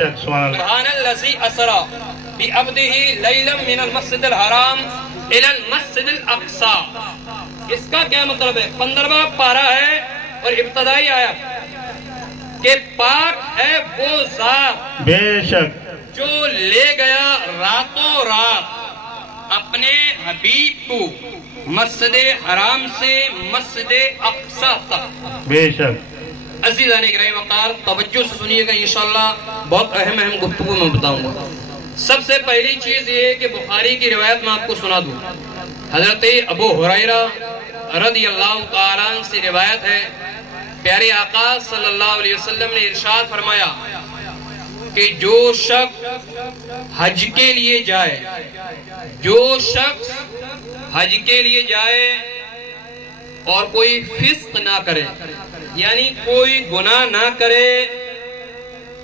شک سبحان اللہ. سبحان الذی اسرا بعبدہ لیلا من المسجد الحرام الی المسجد الاقصی. اس کا کیا مطلب ہے؟ 15واں پارہ ہے اور ابتدائی آیت کہ پاک ہے وہ ذات بے شک جو لے گیا راتوں رات اپنے حبیب کو مسجد حرام سے مسجد اقصی تک. بے شک. عزیزان گرامی وقار توجہ سے سنیے گا، انشاءاللہ بہت اہم گفتگو میں بتاؤں گا. سب سے پہلی چیز یہ ہے کہ بخاری کی روایت میں آپ کو سنا دوں. حضرت ابو ہریرہ رضی اللہ تعالیٰ عنہ سے روایت ہے، پیارے آقا صلی اللہ علیہ وسلم نے ارشاد فرمایا کہ جو شخص حج کے لیے جائے، جو شخص حج کے لیے جائے اور کوئی فسق نہ کرے، یعنی کوئی گناہ نہ کرے،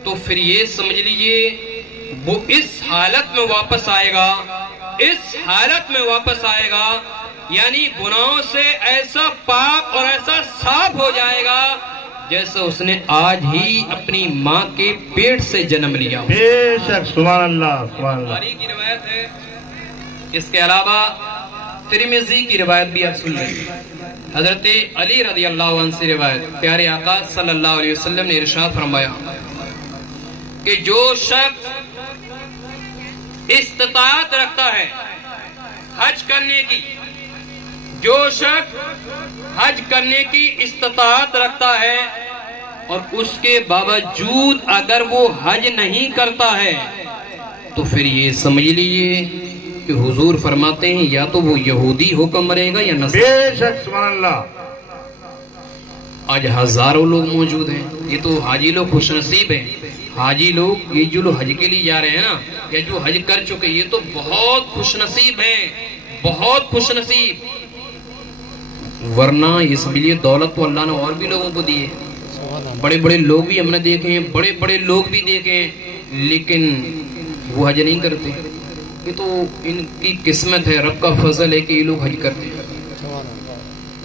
تو پھر یہ سمجھ لیجئے وہ اس حالت میں واپس آئے گا، اس حالت میں واپس آئے گا، یعنی گناہوں سے ایسا پاک اور ایسا صاف ہو جائے گا جیسے اس نے آج ہی اپنی ماں کے پیٹ سے جنم لیا. بے شک سبحان اللہ سبحان اللہ. بخاری کی روایت ہے. اس کے علاوہ ترمذی کی روایت بھی آپ سن لیں. حضرت علی رضی اللہ عنہ سے روایت، پیارے آقا صلی اللہ علیہ وسلم نے ارشاد فرمایا کہ جو شخص استطاعت رکھتا ہے حج کرنے کی، جو شخص حج کرنے کی استطاعت رکھتا ہے اور اس کے باوجود اگر وہ حج نہیں کرتا ہے تو پھر یہ سمجھ لیجئے کہ حضور فرماتے ہیں یا تو وہ یہودی ہو کر مرے گا یا نصرانی. بے شک سبحان اللہ. آج ہزاروں لوگ موجود ہیں، یہ تو حاجی لوگ خوش نصیب ہیں. حاجی لوگ یہ جو لوگ حج کے لیے جا رہے ہیں نا، یا جو حج کر چکے، یہ تو بہت خوش نصیب ہیں، بہت خوش نصیب. ورنہ اس لیے دولت تو اللہ نے اور بھی لوگوں کو دی ہے. بڑے بڑے لوگ بھی ہم نے دیکھے ہیں، بڑے بڑے لوگ بھی دیکھے ہیں، لیکن وہ حج نہیں کرتے. یہ تو ان کی قسمت ہے، رب کا فضل ہے کہ یہ لوگ حج کرتے ہیں.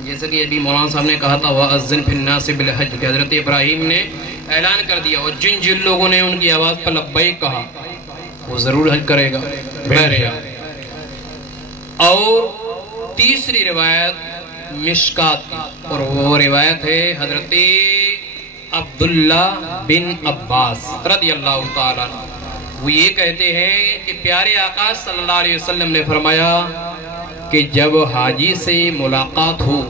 جیسا کہ ابھی مولانا صاحب نے کہا تھا وَأَذِّنْ فِي النَّاسِ بِالْحَجِّ، کہ حضرت ابراہیم نے اعلان کر دیا، اور جن لوگوں نے ان کی آواز پر لبیک کہا وہ ضرور حج کرے گا. اور تیسری روایت مشکات کی، اور وہ روایت ہے حضرت عبداللہ بن عباس رضی اللہ تعالیٰ عنہ. وہ یہ کہتے ہیں کہ پیارے آقا صلی اللہ علیہ وسلم نے فرمایا کہ جب حاجی سے ملاقات ہو،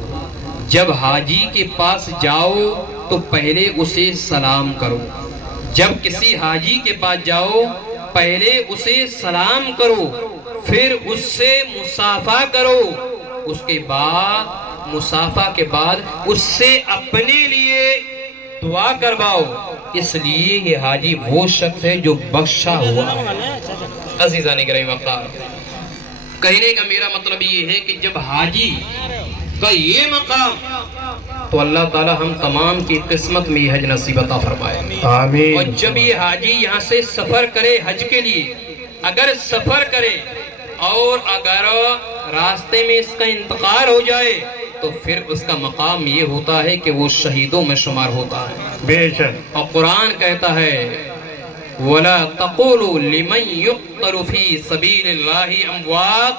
جب حاجی کے پاس جاؤ تو پہلے اسے سلام کرو. جب کسی حاجی کے پاس جاؤ پہلے اسے سلام کرو، پھر اس سے مصافحہ کرو، اس کے بعد مصافحہ کے بعد اس سے اپنے لیے دعا کرواؤ، اس لیے یہ حاجی وہ شخص ہے جو بخشا ہوا ہے. عزیزان گرامی وقار، کہنے کا میرا مطلب یہ ہے کہ جب حاجی کا یہ مقام، تو اللہ تعالی ہم تمام کی قسمت میں یہ حج نصیب عطا فرمائے. آمین. اور جب یہ حاجی یہاں سے سفر کرے حج کے لیے، اگر سفر کرے اور اگر راستے میں اس کا انتقال ہو جائے تو پھر اس کا مقام یہ ہوتا ہے کہ وہ شہیدوں میں شمار ہوتا ہے. بے شک. اور قرآن کہتا ہے وَلَا تَقُولُوا لِمَنْ يُقْتَلُ فِي سَبِيلِ اللَّهِ أَمْوَاتٌ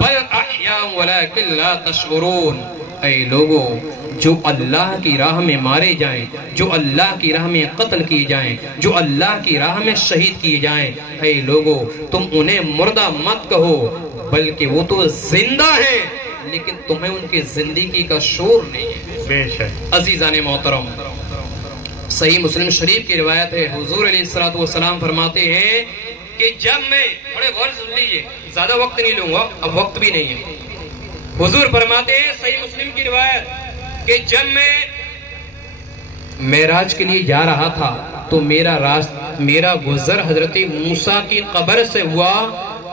بَلْ أَحْيَاءٌ وَلَكِنْ لَا تَشْعُرُونَ. اے لوگو، جو اللہ کی راہ میں مارے جائیں، جو اللہ کی راہ میں قتل کیے جائیں، جو اللہ کی راہ میں شہید کیے جائیں، اے لوگو تم انہیں مردہ مت کہو، بلکہ وہ تو زندہ ہیں، لیکن تمہیں ان کی زندگی کا شعور نہیں ہے. بے شک. عزیزان محترم، صحیح مسلم شریف کی روایت ہے، حضور علیہ السلام فرماتے ہیں کہ جب میں، بڑے غور سے سن لیجئے، زیادہ وقت نہیں لوں گا، اب وقت بھی نہیں ہے. حضور فرماتے ہیں صحیح مسلم کی روایت کہ جب میں معراج کے لیے جا رہا تھا تو میرا گزر حضرت موسیٰ کی قبر سے ہوا،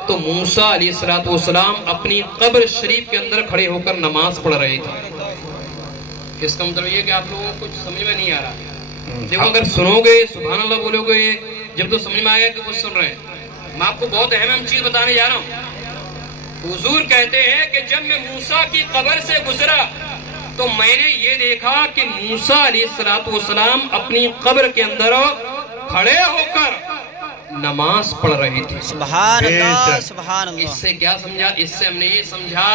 تو موسیٰ علیہ السلام اپنی قبر شریف کے اندر کھڑے ہو کر نماز پڑھ رہے تھے. اس کا مطلب یہ کہ آپ لوگوں کو کچھ سمجھ میں نہیں آ رہا. دیکھو اگر سنو گے، سبحان اللہ بولو گے، جب تو سمجھ میں آئے گا کہ کچھ سن رہے ہیں. میں آپ کو بہت اہم چیز بتانے جا رہا ہوں. حضور کہتے ہیں کہ جب میں موسیٰ کی قبر سے گزرا تو میں نے یہ دیکھا کہ موسیٰ علیہ السلام اپنی قبر کے اندر کھڑے ہو کر نماز پڑھ رہے تھے. سبحان اللہ بے شک. سبحان اس اللہ. سے کیا سمجھا؟ اس سے ہم نے یہ سمجھا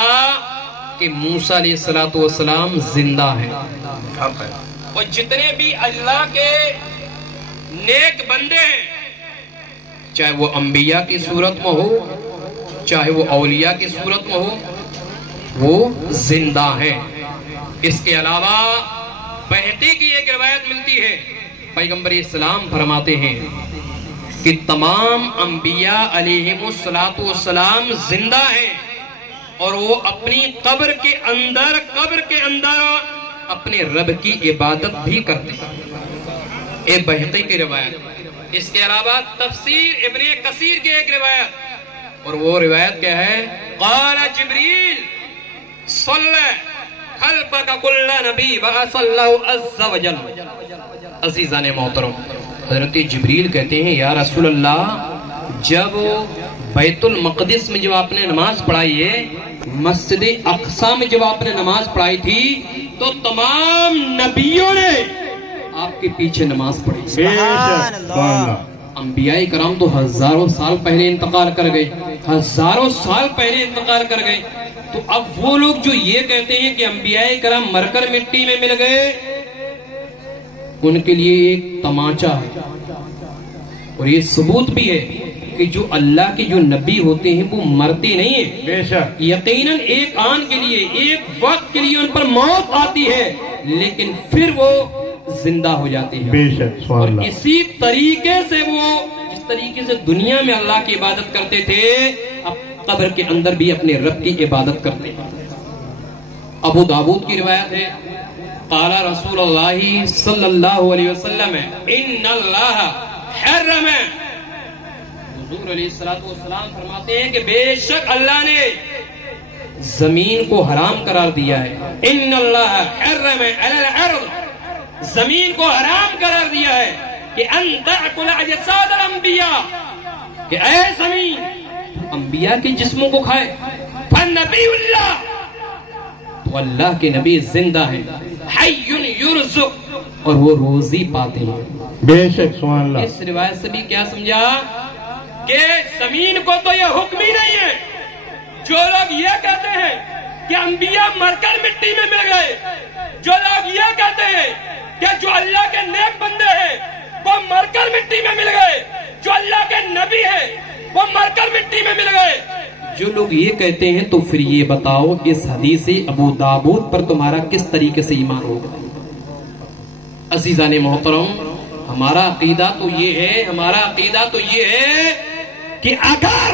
کہ موسیٰ علیہ السلام زندہ ہیں. اور جتنے بھی اللہ کے نیک بندے ہیں، چاہے وہ انبیاء کی صورت میں ہو، چاہے وہ اولیاء کی صورت میں ہو، وہ زندہ ہیں. اس کے علاوہ بہتی کی ایک روایت ملتی ہے، پیغمبر اسلام فرماتے ہیں کہ تمام انبیاء علیہم السلام زندہ ہیں اور وہ اپنی قبر کے اندر اپنے رب کی عبادت بھی کرتے ہیں. ایک بہتی کی روایت. اس کے علاوہ تفسیر ابن کثیر کی ایک روایت، اور وہ روایت کیا ہے؟ قال جبریل صلی خلفک کل نبی بعث اللہ عز وجل. عزیزان محترم، حضرت جبریل کہتے ہیں یا رسول اللہ، جب بیت المقدس میں جب آپ نے نماز پڑھائی ہے، مسجد اقصی میں جب آپ نے نماز پڑھائی تھی، تو تمام نبیوں نے آپ کے پیچھے نماز پڑھی. بے شک. سبحان اللہ. انبیاء کرام تو ہزاروں سال پہلے انتقال کر گئے، ہزاروں سال پہلے انتقال کر گئے. تو اب وہ لوگ جو یہ کہتے ہیں کہ انبیاء کرام مر کر مٹی میں مل گئے، ان کے لیے ایک تماچا ہے. اور یہ ثبوت بھی ہے کہ جو اللہ کے جو نبی ہوتے ہیں وہ مرتے نہیں ہیں. بے شک. یقیناً ایک آن کے لیے، ایک وقت کے لیے ان پر موت آتی ہے، لیکن پھر وہ زندہ ہو جاتے ہیں. بے شک. سبحان اور اللہ. اسی طریقے سے وہ جس طریقے سے دنیا میں اللہ کی عبادت کرتے تھے، اب قبر کے اندر بھی اپنے رب کی عبادت کرتے ہیں. ابو داؤد کی روایت ہے، قال رسول اللہ صلی اللہ علیہ وسلم ان اللہ حرم. حضور علیہ السلام فرماتے ہیں کہ بے شک اللہ نے زمین کو حرام قرار دیا ہے. ان اللہ حرم علی الارض، زمین کو حرام قرار دیا ہے کہ ان تأکل اجساد الانبیاء، کہ اے زمین انبیاء کے جسموں کو کھائے. فالنبی اللہ، تو اللہ کے نبی زندہ ہیں، حی یرزق، اور وہ روزی پاتے ہیں. بے شک. سبحان اللہ. اس روایت سے بھی کیا سمجھا کہ زمین کو تو یہ حکم ہی نہیں ہے. جو لوگ یہ کہتے ہیں کہ انبیاء مر کر مٹی میں مل گئے، جو لوگ یہ کہتے ہیں کہ جو اللہ کے نیک بندے ہیں وہ مر کر مٹی میں مل گئے، جو اللہ کے نبی ہیں وہ مر کر مٹی میں مل گئے، جو لوگ یہ کہتے ہیں تو پھر یہ بتاؤ اس حدیث ابو داؤد پر تمہارا کس طریقے سے ایمان ہوگا؟ عزیزان محترم، ہمارا عقیدہ تو یہ ہے کہ اگر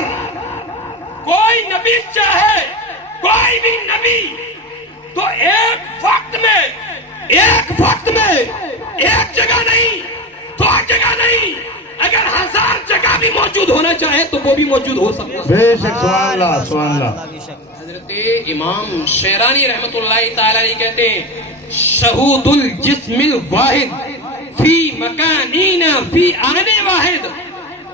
کوئی نبی چاہے، کوئی بھی نبی، تو ایک وقت میں ایک جگہ نہیں، دو جگہ نہیں، اگر 1000 جگہ بھی موجود ہونا چاہے تو وہ بھی موجود ہو سکتا ہے. بے شک. سبحان اللہ. سبحان اللہ. حضرت امام شیرانی رحمت اللہ تعالی علیہ کہتے ہیں شہود الجسم الواحد فی مکانین فی آنے واحد،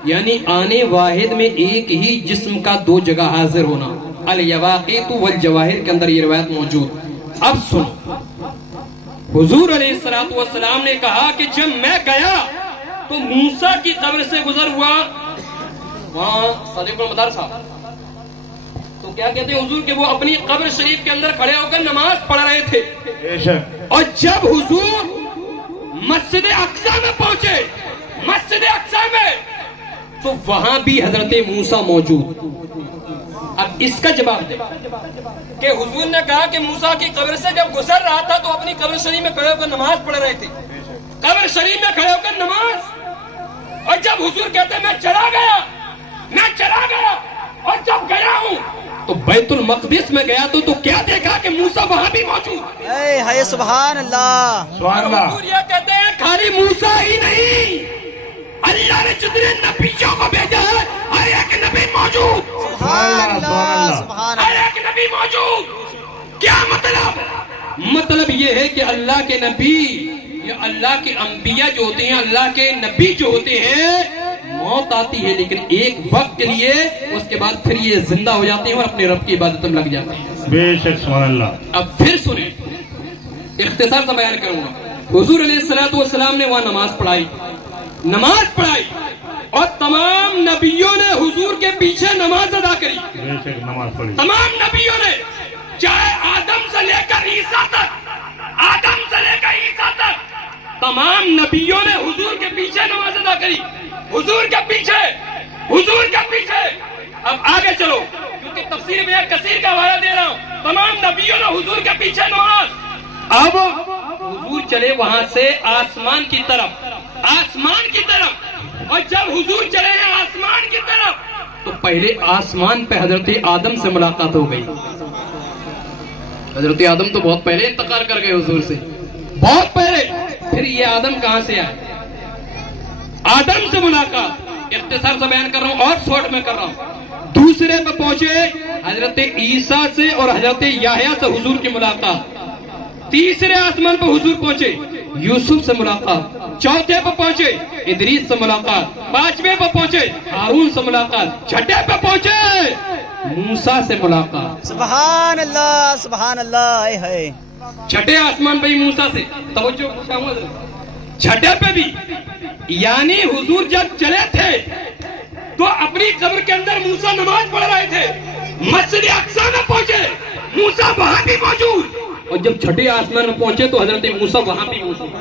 یعنی آنے واحد میں ایک ہی جسم کا 2 جگہ حاضر ہونا. الیواقیت والجواہر کے اندر یہ روایت موجود. اب سن، حضور علیہ السلام نے کہا کہ جب میں گیا تو موسیٰ کی قبر سے گزر ہوا، وہاں صدیق المدار صاحب تو کیا کہتے ہیں حضور کہ وہ اپنی قبر شریف کے اندر کھڑے ہو کر نماز پڑھ رہے تھے. بے شک. اور جب حضور مسجد اقصی میں پہنچے، مسجد اقصی میں، تو وہاں بھی حضرت موسیٰ موجود. اب اس کا جواب دے کہ حضور نے کہا کہ موسیٰ کی قبر سے جب گزر رہا تھا تو اپنی قبر شریف میں کھڑے ہو کر نماز پڑھ رہے تھے. قبر شریف میں کھڑے ہو کر نماز، اور جب حضور کہتے ہیں میں چلا گیا اور جب گیا ہوں تو بیت المقدس میں گیا تو کیا دیکھا کہ موسیٰ وہاں بھی موجود. اے ہائے سبحان اللہ. سبحان اللہ. حضور یہ کہتے ہیں خالی موسیٰ ہی نہیں، اللہ نے جتنے نبیوں کو بھیجا ہے ہر ایک نبی موجود. سبحان اللہ. سبحان ہر اللہ. ایک نبی موجود. کیا مطلب یہ ہے کہ اللہ کے نبی یا اللہ کے انبیاء جو ہوتے ہیں، اللہ کے نبی جو ہوتے ہیں، موت آتی ہے لیکن ایک وقت کے لیے، اس کے بعد پھر یہ زندہ ہو جاتے ہیں اور اپنے رب کی عبادت میں لگ جاتے ہیں. بے شک. سبحان اللہ. اب پھر سنیں، اختصار سے بیان کروں گا. حضور علیہ السلام نے وہاں نماز پڑھائی اور تمام نبیوں نے حضور کے پیچھے نماز ادا کری. بے شک نماز پڑھی. تمام نبیوں نے, چاہے آدم سے لے کر عیسیٰ تک, تمام نبیوں نے حضور کے پیچھے نماز ادا کری. حضور کے پیچھے. اب آگے چلو, کیونکہ تفسیر میں کثیر کا حوالہ دے رہا ہوں. تمام نبیوں نے حضور کے پیچھے نماز. اب حضور چلے وہاں سے آسمان کی طرف, اور جب حضور چلے ہیں آسمان کی طرف, تو پہلے آسمان پہ حضرت آدم سے ملاقات ہو گئی. حضرت آدم تو بہت پہلے انتقال کر گئے حضور سے, بہت پہلے. پھر یہ آدم کہاں سے آئے؟ آدم سے ملاقات. اختصار سے بیان کر رہا ہوں اور شارٹ میں کر رہا ہوں. دوسرے پہ پہنچے حضرت عیسیٰ سے اور حضرت یحییٰ سے حضور کی ملاقات. تیسرے آسمان پہ حضور پہنچے یوسف سے ملاقات. چوتھے پہ پہنچے ادریس سے ملاقات. پانچویں پہ پہنچے ہارون سے ملاقات. چھٹے پہ پہنچے موسیٰ سے ملاقات. سبحان اللہ سبحان اللہ. ہے چھٹے آسمان پہ موسیٰ سے. توجہ چھٹے پہ بھی, یعنی حضور جب چلے تھے تو اپنی قبر کے اندر موسیٰ نماز پڑھ رہے تھے. مسجد اقصیٰ میں پہنچے موسیٰ وہاں بھی موجود, اور جب چھٹے آسمان میں پہنچے تو حضرت موسیٰ وہاں بھی موجود.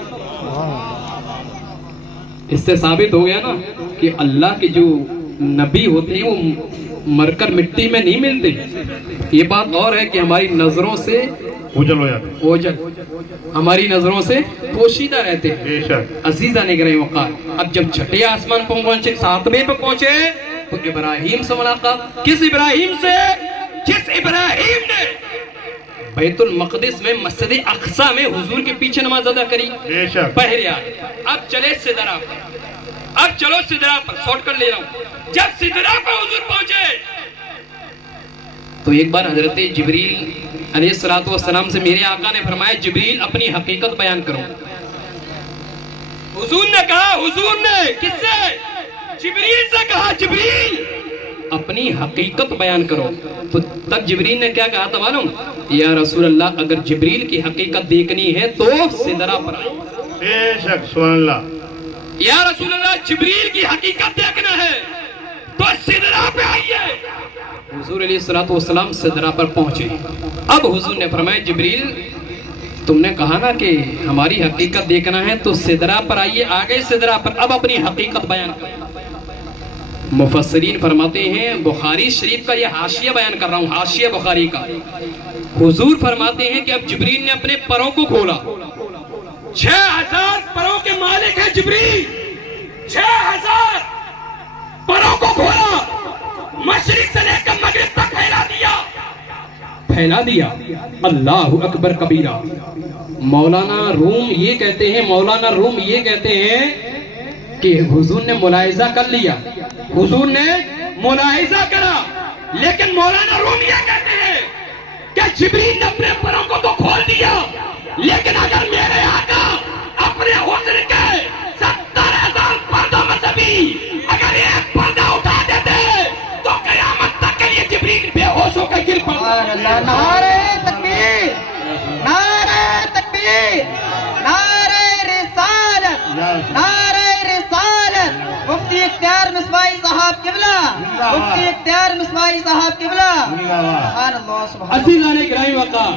اس سے ثابت ہو گیا نا کہ اللہ کے جو نبی ہوتے ہیں وہ مر کر مٹی میں نہیں ملتے. یہ بات اور ہے کہ ہماری نظروں سے اوجل ہو جاتے, ہماری نظروں سے پوشیدہ رہتے ہیں. بے شک. عزیزان گرامی وقار, اب جب چھٹے آسمان پر پہنچے, ساتویں پہ پہنچے تو ابراہیم سے ملاقات. کس ابراہیم سے؟ جس ابراہیم نے بیت المقدس میں مسجد اقصیٰ میں حضور کے پیچھے نماز ادا کری. بے شک. پہلے آئے. اب چلے سدرا پر. اب چلو سدرا پر, شارٹ کٹ لے رہا ہوں. جب سدرا پر حضور پہنچے تو ایک بار حضرت جبریل علیہ السلام سے میرے آقا نے فرمایا, جبریل اپنی حقیقت بیان کرو. حضور نے کہا, حضور نے کس سے؟ جبریل سے کہا, جبریل اپنی حقیقت بیان کرو. تو تب جبریل نے کیا کہا تھا معلوم؟ یا رسول اللہ, اگر جبریل کی حقیقت دیکھنی ہے تو سدرا پر آئے. بے شک. سبحان اللہ. یا رسول اللہ, جبریل کی حقیقت دیکھنا ہے تو سدرا پہ آئیے. حضور علیہ السلام سدرا پر پہنچے. اب حضور نے فرمایا, جبریل تم نے کہا نا کہ ہماری حقیقت دیکھنا ہے تو سدرا پر آئیے. آگے سدرا پر, اب اپنی حقیقت بیان کرو. مفسرین فرماتے ہیں, بخاری شریف کا یہ حاشیہ بیان کر رہا ہوں, حاشیہ بخاری کا. حضور فرماتے ہیں کہ اب جبریل نے اپنے پروں کو کھولا. 6000 پروں کے مالک ہیں جبریل. 6000 پروں کو کھولا, مشرق سے لے کر مغرب تک پھیلا دیا. اللہ اکبر کبیرہ. مولانا روم یہ کہتے ہیں کہ حضور نے ملاحظہ کر لیا, حضور نے ملاحظہ کرا, لیکن مولانا روم یہ کہتے ہیں کہ جبریل نے اپنے پروں کو تو کھول دیا, لیکن اگر میرے آقا اپنے حسن کے 70,000 پردوں میں سے بھی اگر ایک پردہ اٹھا دیتے تو قیامت تک کے لیے جبریل بے ہوش ہو کر گر پڑتا. نعرہ تکبیر, نعرہ تکبیر, نعرہ رسالت, نعرہ رسالت. مفتی اختیار مصباحی صاحب قبلہ, مفتی اختیار مصباحی صاحب قبلہ. سبحان اللہ سبحان اللہ. عزیزان گرامی وقار,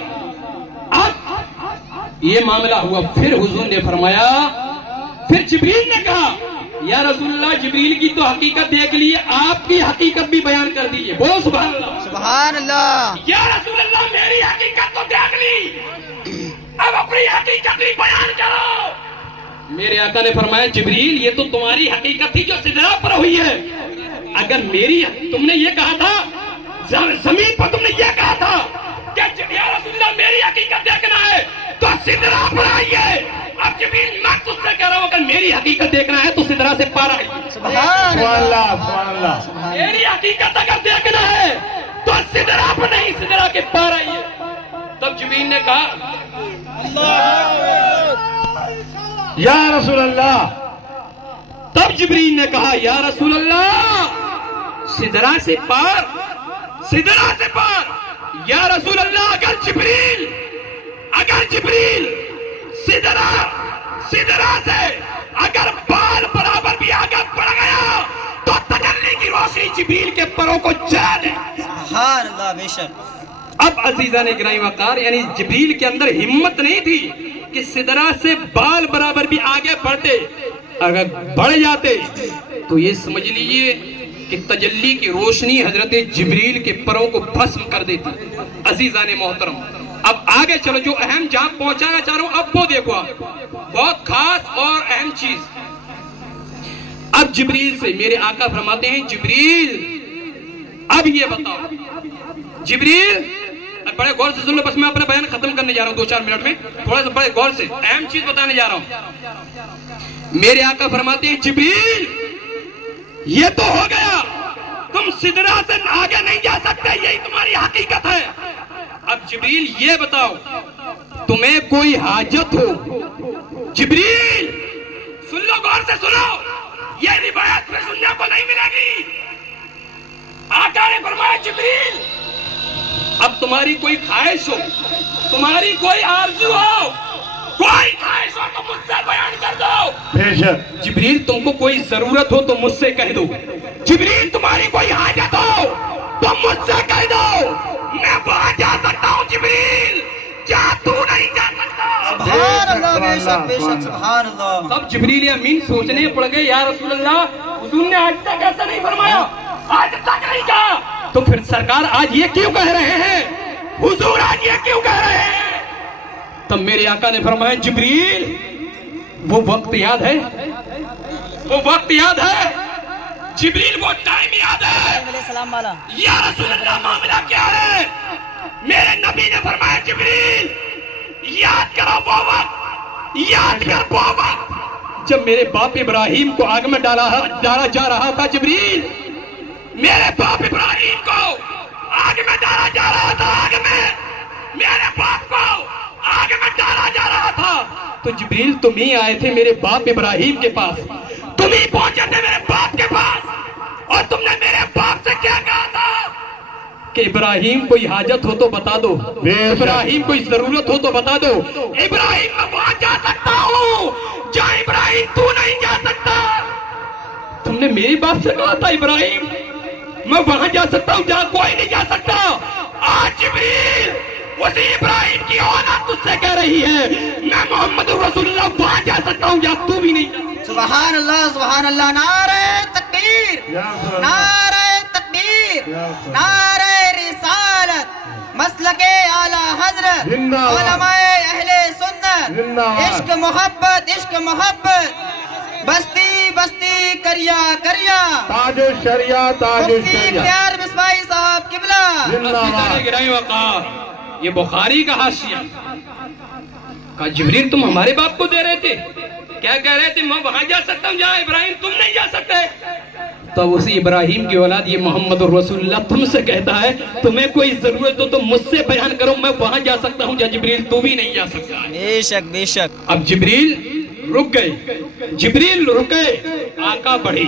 اب یہ معاملہ ہوا. پھر حضور نے فرمایا, پھر جبریل نے کہا, یا رسول اللہ, جبریل کی تو حقیقت دیکھ لیے, آپ کی حقیقت بھی بیان کر دیجئے. بولو سبحان اللہ. سبحان اللہ. یا رسول اللہ, میری حقیقت تو دیکھ لی, اب اپنی حقیقت بھی بیان کرو. میرے آقا نے فرمایا, جبریل یہ تو تمہاری حقیقت تھی جو سدرا پر ہوئی ہے. اگر میری, تم نے یہ کہا تھا زمین پر, تم نے یہ کہا تھا کہ یا رسول اللہ میری حقیقت دیکھنا ہے تو سدرا پر آئیے. اب جبریل میں تجھ سے کہہ رہا ہوں, اگر میری حقیقت دیکھنا ہے تو سدرا سے پار آئیے. سبحان اللہ. سبحان اللہ. میری حقیقت اگر دیکھنا ہے تو سدرا پر نہیں, سدرا کے پار آئیے. تب جبریل نے کہا, یا رسول اللہ. تب جبریل نے کہا, یا رسول اللہ, سدرا سے پار, سدرا سے پار. یا رسول اللہ, اگر جبریل سدرا سے اگر بال برابر بھی آگے بڑھ گیا تو تجلی کی جبریل کے پروں کو چلا دے. سبحان اللہ. بے شک. اب عزیزان گرامی وقار یعنی جبریل کے اندر ہمت نہیں تھی کہ سدرہ سے بال برابر بھی آگے بڑھتے. اگر بڑھ جاتے تو یہ سمجھ لیجئے کہ تجلی کی روشنی حضرت جبریل کے پروں کو بھسم کر دیتی. عزیزان محترم اب آگے چلو، جو اہم جہاں پہنچانا چاہ رہا ہوں اب وہ دیکھو آپ، بہت خاص اور اہم چیز. اب جبریل سے میرے آقا فرماتے ہیں جبریل اب یہ بتاؤ جبریل، بڑے غور سے سن لو، بس میں اپنا بیان ختم کرنے جا رہا ہوں 2-4 منٹ میں، تھوڑا سا بڑے غور سے اہم چیز بتانے جا رہا ہوں. میرے آقا فرماتے ہیں جبریل یہ تو ہو گیا، تم سدرہ سے آگے نہیں جا سکتے، یہی تمہاری حقیقت ہے. اب جبریل یہ بتاؤ تمہیں کوئی حاجت ہو. جبریل سن لو، غور سے سنو، یہ روایت میں سننے کو نہیں ملے گی. آقا نے فرمایا جبریل اب تمہاری کوئی خواہش ہو، تمہاری کوئی آرزو ہو، کوئی خواہش ہو تو مجھ سے بیان کر دو. بے شک. جبریل تم کو کوئی ضرورت ہو تو مجھ سے کہہ دو. جبریل تمہاری کوئی حاجت ہو تو مجھ سے کہہ دو، میں وہاں جا سکتا ہوں. جبریل جہاں تو نہیں جا سکتا. سبحان اللہ. بے شک. بے شک. سبحان اللہ. تب جبریل امین سوچنے پڑ گئے یا رسول اللہ حضور نے آج تک ایسا نہیں فرمایا، آج تک نہیں کہا، تو پھر سرکار آج یہ کیوں کہہ رہے ہیں؟ حضور آج یہ کیوں کہہ رہے ہیں؟ تب میرے آقا نے فرمایا جبریل وہ وقت یاد ہے، وہ وقت یاد ہے جبریل، وہ ٹائم یاد ہے. علیہ السلام والا. یا رسول اللہ معاملہ کیا ہے؟ میرے نبی نے فرمایا جبریل یاد کرو وہ وقت، یاد کر وہ وقت جب میرے باپ ابراہیم کو آگ میں ڈالا جا رہا تھا. جبریل میرے باپ ابراہیم کو آگ میں ڈالا جا رہا تھا، آگ میں میرے باپ کو آگ میں ڈالا جا رہا تھا. تو جبریل تم ہی آئے تھے میرے باپ ابراہیم کے پاس، تم ہی پہنچے تھے میرے باپ کے پاس، اور تم نے میرے باپ سے کیا کہا تھا کہ ابراہیم کوئی حاجت ہو تو بتا دو، ابراہیم کوئی ضرورت ہو تو بتا دو. ابراہیم میں وہاں جا سکتا ہوں جہاں ابراہیم تو نہیں جا سکتا. تم نے میری بات سے کہا تھا ابراہیم میں وہاں جا سکتا ہوں جہاں کوئی نہیں جا سکتا. آج جبریل اسی ابراہیم کی اولاد تجھ سے کہہ رہی ہے میں محمد رسول اللہ وہاں جا سکتا ہوں جہاں تو بھی نہیں جا سکتا. سبحان اللہ. سبحان اللہ. نعرہ تکبیر، نعرہ تکبیر، نعرہ رسالت، مسلک اعلی حضرت، علماء اہل سنت، عشق محبت، عشق محبت، بستی بستی کریا کریا، تاج شریعہ، تاج مفتی شریعہ. اختیار مصباحی صاحب قبلہ. عزیزان گرامی وقار یہ بخاری کا حاشیہ. کہا جبریل تم ہمارے باپ کو دے رہے تھے، کیا کہہ رہے تھے میں وہاں جا سکتا ہوں جہاں ابراہیم تم نہیں جا سکتے. تو اسی ابراہیم کی اولاد یہ محمد رسول اللہ تم سے کہتا ہے تمہیں کوئی ضرورت ہو تو مجھ سے بیان کرو، میں وہاں جا سکتا ہوں جہاں جبریل تو بھی نہیں جا سکتا. بے شک. بے شک. اب جبریل رک گئے، جبریل رکے، آقا بڑھے،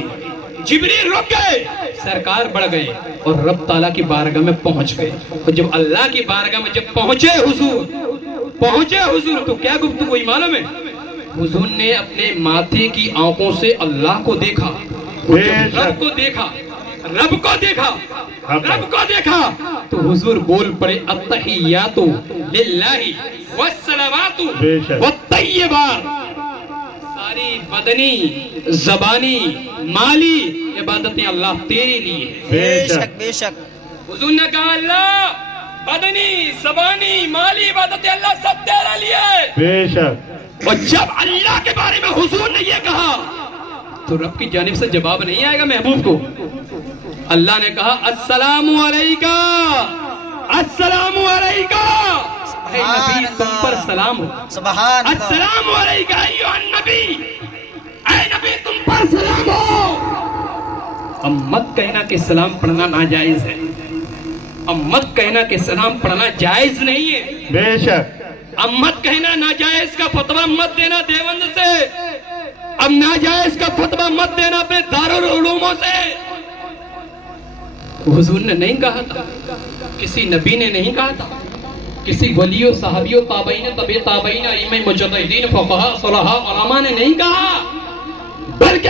جبریل رک گئے، سرکار بڑھ گئے اور رب تعالیٰ کی بارگاہ میں پہنچ گئے. اور جب اللہ کی بارگاہ میں جب پہنچے حضور تو کیا گفتگو ہوئی معلوم ہے؟ حضور نے اپنے ماتھے کی آنکھوں سے اللہ کو دیکھا، رب کو دیکھا، رب کو دیکھا، رب کو دیکھا تو حضور بول پڑے التحیات للہ والصلوات والطیبات. ساری بدنی، زبانی، مالی عبادتیں اللہ تیرے لیے. بے شک. بے شک. حضور نے کہا اللہ بدنی، زبانی، مالی عبادتیں اللہ سب تیرے لیے. بے شک. اور جب اللہ کے بارے میں حضور نے یہ کہا تو رب کی جانب سے جواب نہیں آئے گا محبوب کو. اللہ نے کہا السلام علیکہ، السلام علیکہ. اے نبی تم پر سلام ہو. سبحان اللہ. السلام علیکہ ایھا النبی، اے نبی تم پر سلام ہو. اب مت کہنا کہ سلام پڑھنا ناجائز ہے، اب مت کہنا کہ سلام پڑھنا جائز نہیں ہے. بے شک. اب مت کہنا ناجائز کا فتویٰ مت دینا دیوبند سے، اب ناجائز کا فتویٰ مت دینا اپنے دارالعلوموں سے. حضور نے نہیں کہا تھا، کسی نبی نے نہیں کہا تھا، کسی ولیوں، صحابیوں، تابعین، تبع تابعین، ائمہ مجتہدین، فقہاء، صلحاء، علماء نے نہیں کہا، بلکہ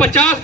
50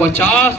50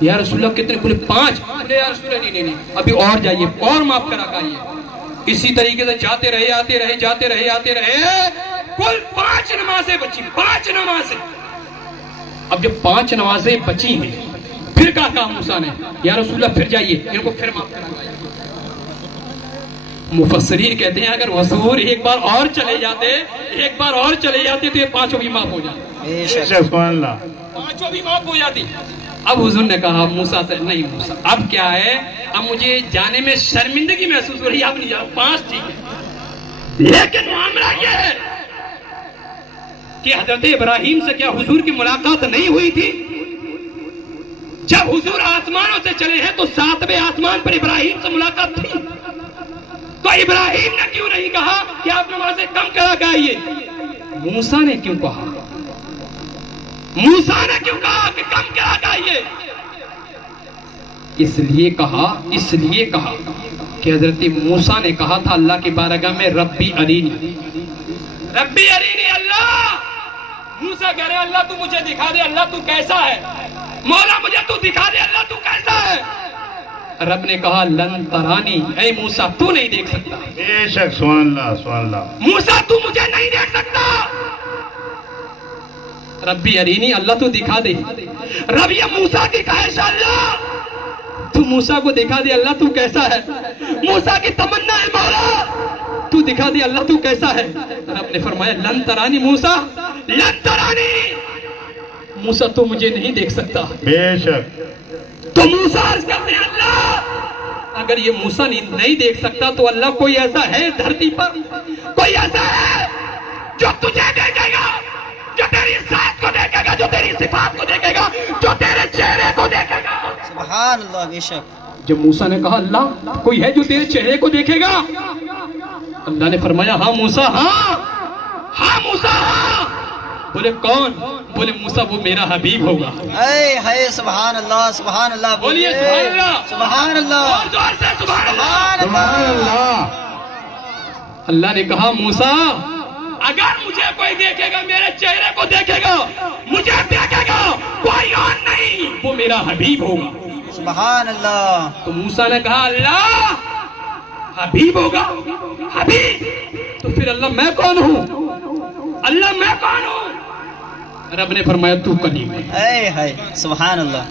یا رسول اللہ کتنے؟ بولے 5۔ بولے یا رسول اللہ نہیں، ابھی اور جائیے، اور معاف کرا کریے۔ اسی طریقے سے جاتے رہے آتے رہے، کل 5 نمازیں بچی، 5 نمازیں۔ اب جب 5 نمازیں بچی ہیں، پھر کہا موسیٰ نے یا رسول اللہ پھر جائیے، ان کو پھر معاف کرا کریے۔ مفسرین کہتے ہیں اگر حضور ایک بار اور چلے جاتے تو یہ 5 بھی معاف ہو جاتے، سبحان اللہ، 5 بھی معاف ہو جاتی۔ اب حضور نے کہا موسیٰ سے نہیں موسیٰ اب کیا ہے، اب مجھے جانے میں شرمندگی محسوس ہو رہی ہے، اب نہیں جاؤ، 5 ٹھیک ہے۔ لیکن معاملہ یہ ہے کہ حضرت ابراہیم سے کیا حضور کی ملاقات نہیں ہوئی تھی؟ جب حضور آسمانوں سے چلے ہیں تو 7ویں آسمان پر ابراہیم سے ملاقات تھی، تو ابراہیم نے کیوں نہیں کہا کہ آپ نمازیں کم کرا کریے؟ موسیٰ نے کیوں کہا؟ موسیٰ نے کیوں کہا کہ کم کرا کریے؟ اس لیے کہا کہ حضرت موسیٰ نے کہا تھا اللہ کی بارگاہ میں ربی ارینی اللہ۔ موسیٰ کہہ رہے اللہ تو مجھے دکھا دے، اللہ تو کیسا ہے، مولا مجھے تو دکھا دے اللہ تو کیسا ہے۔ رب نے کہا لن ترانی، اے موسیٰ تو نہیں دیکھ سکتا۔ بے شک، سبحان اللہ سبحان اللہ، موسیٰ تو مجھے نہیں دیکھ سکتا۔ ربی ارینی اللہ تو دکھا دے۔ رب یہ موسیٰ کی خواہش اللہ، تو موسیٰ کو دکھا دے اللہ تو کیسا ہے۔ موسیٰ کی تمنا ہے مولا تو دکھا دے اللہ تو کیسا ہے۔ رب نے فرمایا لن ترانی موسیٰ، لن ترانی، موسیٰ تو مجھے نہیں دیکھ سکتا۔ بے شک، تو موسیٰ عرض کرتے ہیں اللہ اگر یہ موسیٰ نہیں دیکھ سکتا تو اللہ کوئی ایسا ہے دھرتی پر، کوئی ایسا ہے جو تجھے دیکھے گا، جو تیری ذات کو دیکھے گا، جو تیری صفات کو دیکھے گا، جو تیرے چہرے کو دیکھے گا۔ سبحان اللہ، بے شک۔ جب موسیٰ نے کہا اللہ کوئی ہے جو تیرے چہرے کو دیکھے گا، اللہ نے فرمایا ہاں موسیٰ، ہاں موسیٰ، ہاں۔ بولے کون؟ بولے موسیٰ وہ میرا حبیب ہوگا۔ اے ہے سبحان اللہ، سبحان اللہ، بولیے سبحان اللہ، سبحان اللہ، اور زور سے سبحان اللہ۔ سبحان اللہ۔ اللہ نے کہا موسیٰ اگر مجھے کوئی دیکھے گا، میرے چہرے کو دیکھے گا، مجھے دیکھے گا، کوئی اور نہیں، وہ میرا حبیب ہوگا۔ سبحان اللہ۔ تو موسیٰ نے کہا اللہ حبیب ہوگا، حبیب تو پھر اللہ میں کون ہوں؟ اللہ میں کون ہوں؟ رب نے فرمایا تو کلیم ہے۔ اے ہے سبحان اللہ۔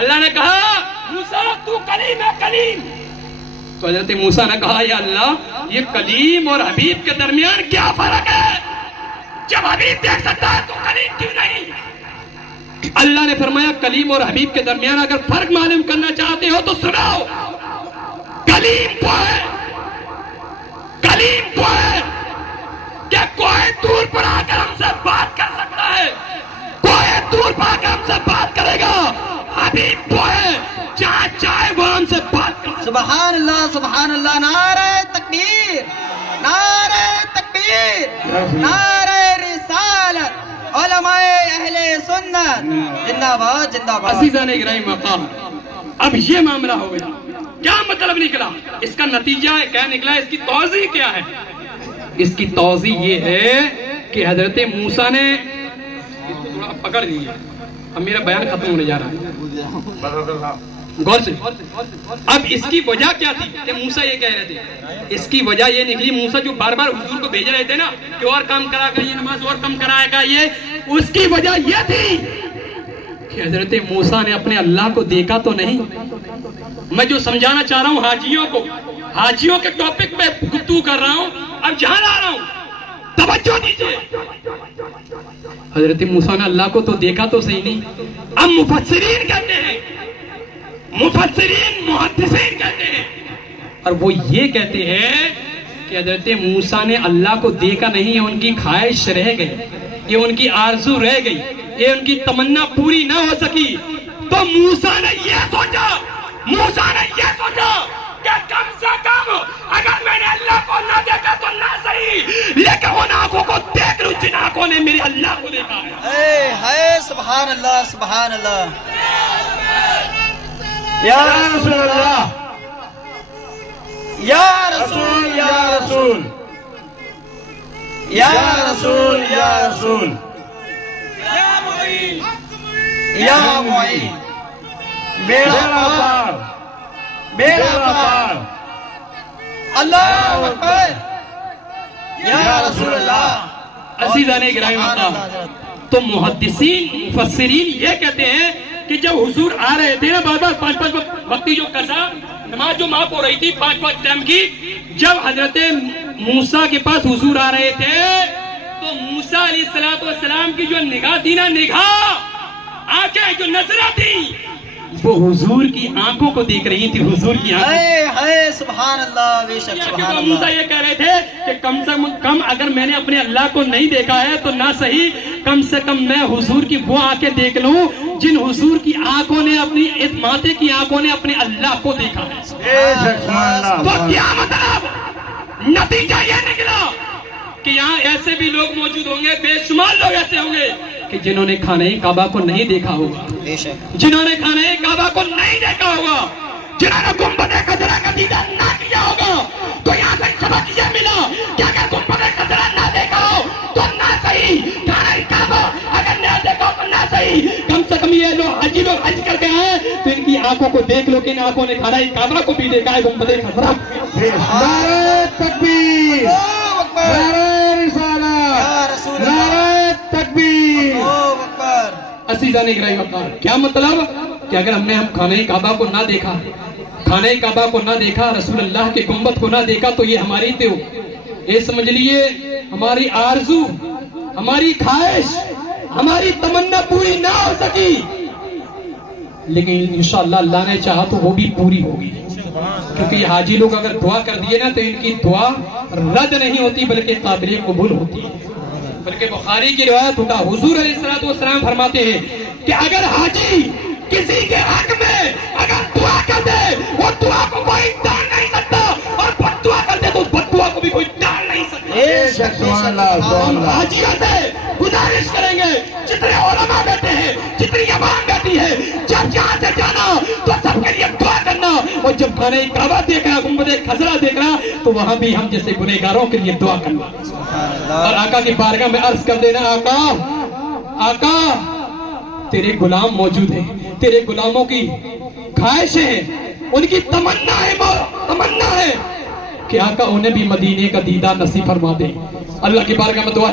اللہ نے کہا موسیٰ تو کلیم ہے، کلیم۔ تو حضرت موسیٰ نے کہا یا اللہ یہ کلیم اور حبیب کے درمیان کیا فرق ہے؟ جب حبیب دیکھ سکتا ہے تو کلیم کیوں نہیں؟ اللہ نے فرمایا کلیم اور حبیب کے درمیان اگر فرق معلوم کرنا چاہتے ہو تو سناؤ، کلیم کو ہے، کلیم کو ہے کہ کوئی دور پر آ کر ہم سے بات کر سکتا ہے، کوئی دور پر آ کر ہم سے بات کرے گا۔ حبیب وہ ہے جہاں چاہے وہ ہم سے بات کر۔ سبحان اللہ، سبحان اللہ، نعرہ تکبیر، نعرہ تکبیر، نعرہ رسالت، علماء اہل سنت زندہ باد، زندہ باد۔ عزیزان گرامی مقام، اب یہ معاملہ ہو گیا، کیا مطلب نکلا؟ اس کا نتیجہ کیا نکلا؟ اس کی توضیح کیا ہے؟ اس کی توضیح یہ ہے کہ حضرت موسیٰ نے اس کو تھوڑا پکڑ لیجیے، اب میرا بیان ختم ہونے جا رہا ہے، غور سے۔ اب اس کی وجہ کیا تھی کہ موسیٰ یہ کہہ رہے تھے؟ اس کی وجہ یہ نکلی موسیٰ جو بار بار حضور کو بھیج رہے تھے نا کہ اور کم کرا کر یہ نماز اور کم کرائے گا، یہ اس کی وجہ یہ تھی کہ حضرت موسیٰ نے اپنے اللہ کو دیکھا تو نہیں۔ میں جو سمجھانا چاہ رہا ہوں حاجیوں کو، حاجیوں کے ٹاپک پہ گفتگو کر رہا ہوں، اب جہاں لا رہا ہوں توجہ دیجیے۔ حضرت موسیٰ نے اللہ کو تو دیکھا تو صحیح نہیں۔ اب مفسرین کہتے ہیں، مفسرین محدثین کہتے ہیں، اور وہ یہ کہتے ہیں کہ حضرت موسیٰ نے اللہ کو دیکھا نہیں، یہ ان کی خواہش رہ گئی، یہ ان کی آرزو رہ گئی، یہ ان کی تمنا پوری نہ ہو سکی۔ تو موسیٰ نے یہ سوچا کہ کم سے کم اگر میں نے اللہ کو نہ دیکھا تو نہ صحیح، لیکن ان آنکھوں کو دیکھ لوں جن آنکھوں نے میرے اللہ کو دیکھا ہے۔ اے ہے سبحان اللہ، سبحان اللہ۔ یا رسول اللہ، یا رسول، یا رسول، یا رسول، یا رسول، یا معین بیڑا پار بیڑا پار اللہ اکبر یا رسول اللہ عزیزان گرامی مقام تو محدثین مفسرین یہ کہتے ہیں کہ جب حضور آ رہے تھے نا بار بار 5 وقتی جو قضا نماز جو معاف ہو رہی تھی 5 ٹائم کی، جب حضرت موسیٰ کے پاس حضور آ رہے تھے تو موسیٰ علیہ السلام کی جو نگاہ تھی نا، نگاہ آنکھیں جو نظریں تھی وہ حضور کی آنکھوں کو دیکھ رہی تھی، حضور کی آنکھیں. ہائے سبحان اللہ بے شک سبحان اللہ. موسیٰ یہ کہہ رہے تھے کہ کم سے کم اگر میں نے اپنے اللہ کو نہیں دیکھا ہے تو نہ صحیح کم سے کم میں حضور کی وہ آنکھیں دیکھ لوں جن حضور کی آنکھوں نے اپنی ماتے کی آنکھوں نے اپنے اللہ کو دیکھا ہے. تو کیا مطلب نتیجہ یہ نکلا کہ یہاں ایسے بھی لوگ موجود ہوں گے، بے شمار لوگ ایسے ہوں گے کہ جنہوں نے خانہ کعبہ کو نہیں دیکھا ہوگا، جنہوں نے خانہ کعبہ کو نہیں دیکھا ہوگا، جنہوں نے گنبد خضرا کا دیدار نہ کیا ہوگا. تو یہاں سے سبق یہ ملا کہ اگر گنبد خضرا نہ دیکھا ہو تو نہ صحیح خانہ کعبہ اگر نہ دیکھا ہو تو نہ صحیح کم سے کم یہ لوگ حجی لوگ حج کر کے آئے تو ان کی آنکھوں کو دیکھ لو کہ ان آنکھوں نے خانہ کعبہ کو بھی دیکھا ہے. گنبد خضرا نعرہ تکبیر، نعرہ رسالت، نعرہ تکبیر. عزیزان گرامی مقام کیا مطلب کہ اگر ہم نے خانہ کعبہ کو نہ دیکھا، خانہ کعبہ کو نہ دیکھا، رسول اللہ کے گنبد کو نہ دیکھا تو یہ ہماری یہ سمجھ لیے ہماری آرزو، ہماری خواہش، ہماری تمنا پوری نہ ہو سکی، لیکن انشاءاللہ اللہ نے چاہا تو وہ بھی پوری ہوگی. کیونکہ یہ حاجی لوگ اگر دعا کر دیے نا تو ان کی دعا رد نہیں ہوتی بلکہ قابل قبول ہوتی ہے. بلکہ بخاری کی روایت ہوتا حضور علیہ السلام فرماتے ہیں کہ اگر حاجی کسی کے حق میں اگر دعا کر دے وہ دعا کو کوئی ٹال نہیں سکتا، اور بد دعا کر دے تو اس بد دعا کو بھی کوئی ٹال نہیں سکتا. ہم حاجیوں سے گزارش کریں گے جتنے علماء بیٹھے ہیں، جتنی عوام بیٹھی ہے، جب یہاں سے جانا تو سب کے لیے دعا کرنا، اور جب خانہ کعبہ دیکھنا، گنبد خضرا دیکھنا تو وہاں بھی ہم جیسے گنہگاروں کے لیے دعا کرنا اور آقا کی بارگاہ میں عرض کر دینا آقا تیرے غلام موجود ہیں، تیرے غلاموں کی خواہشیں ہیں، ان کی تمنا ہے کہ آقا انہیں بھی مدینے کا دیدار نصیب فرما دے. اللہ کی بارگاہ میں دعا